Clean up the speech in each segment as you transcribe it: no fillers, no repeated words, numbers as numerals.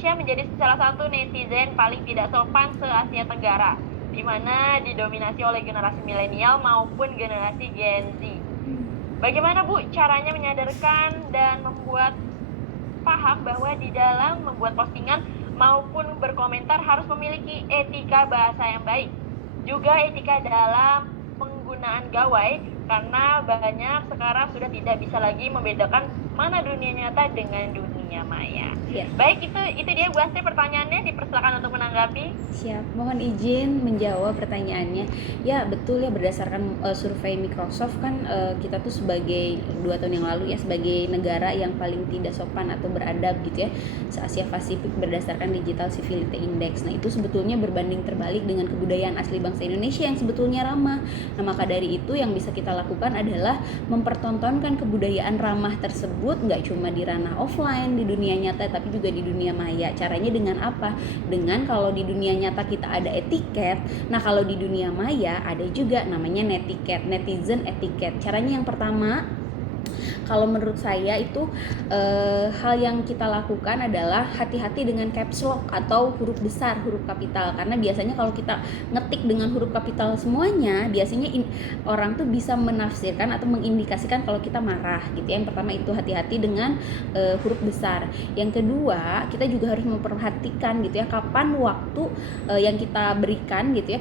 Indonesia menjadi salah satu netizen paling tidak sopan se-Asia Tenggara, di mana didominasi oleh generasi milenial maupun generasi Gen Z. Bagaimana Bu caranya menyadarkan dan membuat paham bahwa di dalam membuat postingan maupun berkomentar harus memiliki etika bahasa yang baik, juga etika dalam penggunaan gawai, karena banyak sekarang sudah tidak bisa lagi membedakan mana dunia nyata dengan dunia maya. Ya. Baik, itu dia Bu Astri pertanyaannya, dipersilakan untuk menanggapi. Siap, mohon izin menjawab pertanyaannya. Ya betul ya, berdasarkan survei Microsoft kan kita tuh sebagai 2 tahun yang lalu ya, sebagai negara yang paling tidak sopan atau beradab gitu ya se-Asia Pasifik berdasarkan Digital Civility Index. Nah itu sebetulnya berbanding terbalik dengan kebudayaan asli bangsa Indonesia yang sebetulnya ramah. Nah maka dari itu yang bisa kita lakukan adalah mempertontonkan kebudayaan ramah tersebut nggak cuma di ranah offline di dunia nyata tapi juga di dunia maya. Caranya dengan apa? Dengan kalau di dunia nyata kita ada etiket, nah kalau di dunia maya ada juga namanya netiquette, netizen etiquette. Caranya yang pertama, kalau menurut saya itu hal yang kita lakukan adalah hati-hati dengan caps lock atau huruf besar, huruf kapital, karena biasanya kalau kita ngetik dengan huruf kapital semuanya, biasanya orang tuh bisa menafsirkan atau mengindikasikan kalau kita marah gitu ya. Yang pertama itu hati-hati dengan huruf besar. Yang kedua, kita juga harus memperhatikan gitu ya kapan waktu yang kita berikan gitu ya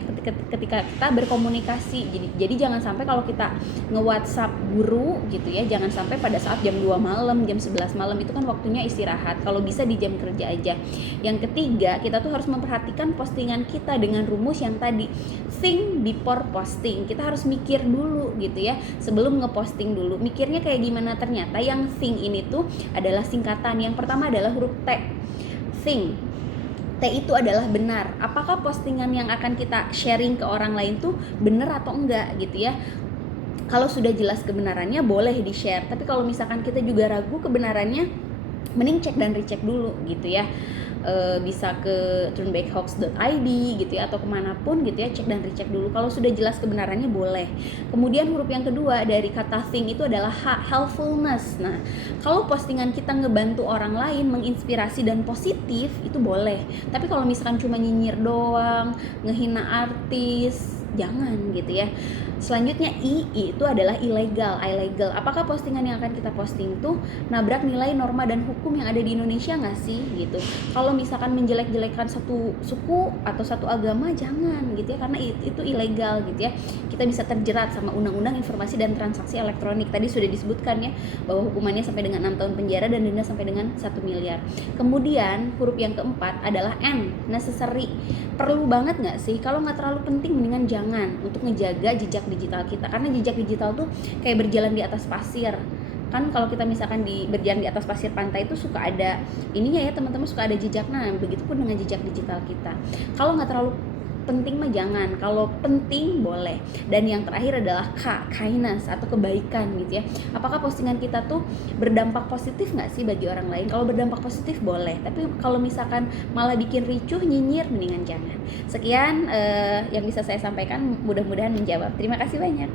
ketika kita berkomunikasi. Jadi jangan sampai kalau kita nge-WhatsApp guru gitu ya, jangan sampai pada saat jam 2 malam, jam 11 malam, itu kan waktunya istirahat. Kalau bisa di jam kerja aja. Yang ketiga, kita tuh harus memperhatikan postingan kita dengan rumus yang tadi, think before posting. Kita harus mikir dulu gitu ya sebelum ngeposting dulu. Mikirnya kayak gimana? Ternyata yang think ini tuh adalah singkatan. Yang pertama adalah huruf T. Think. T itu adalah benar. Apakah postingan yang akan kita sharing ke orang lain tuh benar atau enggak gitu ya. Kalau sudah jelas kebenarannya boleh di-share, tapi kalau misalkan kita juga ragu kebenarannya, mending cek dan recheck dulu gitu ya. Bisa ke turnbackhoax.id gitu ya, atau kemanapun gitu ya, cek dan recheck dulu. Kalau sudah jelas kebenarannya boleh. Kemudian huruf yang kedua dari kata think itu adalah helpfulness. Nah kalau postingan kita ngebantu orang lain, menginspirasi dan positif, itu boleh. Tapi kalau misalkan cuma nyinyir doang, ngehina artis, jangan gitu ya. Selanjutnya I itu adalah ilegal. Apakah postingan yang akan kita posting tuh nabrak nilai norma dan hukum yang ada di Indonesia nggak sih gitu. Kalau misalkan menjelek-jelekan satu suku atau satu agama, jangan gitu ya, karena itu ilegal gitu ya. Kita bisa terjerat sama Undang-Undang Informasi dan Transaksi Elektronik. Tadi sudah disebutkan ya bahwa hukumannya sampai dengan 6 tahun penjara dan denda sampai dengan 1 miliar. Kemudian huruf yang keempat adalah N, necessary. Perlu banget nggak sih? Kalau nggak terlalu penting mendingan jangan, untuk ngejaga jejak digital kita, karena jejak digital tuh kayak berjalan di atas pasir. Kan kalau kita misalkan berjalan di atas pasir pantai itu suka ada ininya ya teman-teman, suka ada jejak. Nah begitupun dengan jejak digital kita. Kalau nggak terlalu penting mah jangan, kalau penting boleh. Dan yang terakhir adalah kindness atau kebaikan gitu ya. Apakah postingan kita tuh berdampak positif nggak sih bagi orang lain? Kalau berdampak positif boleh, tapi kalau misalkan malah bikin ricuh, nyinyir, mendingan jangan. Sekian yang bisa saya sampaikan, mudah-mudahan menjawab. Terima kasih banyak.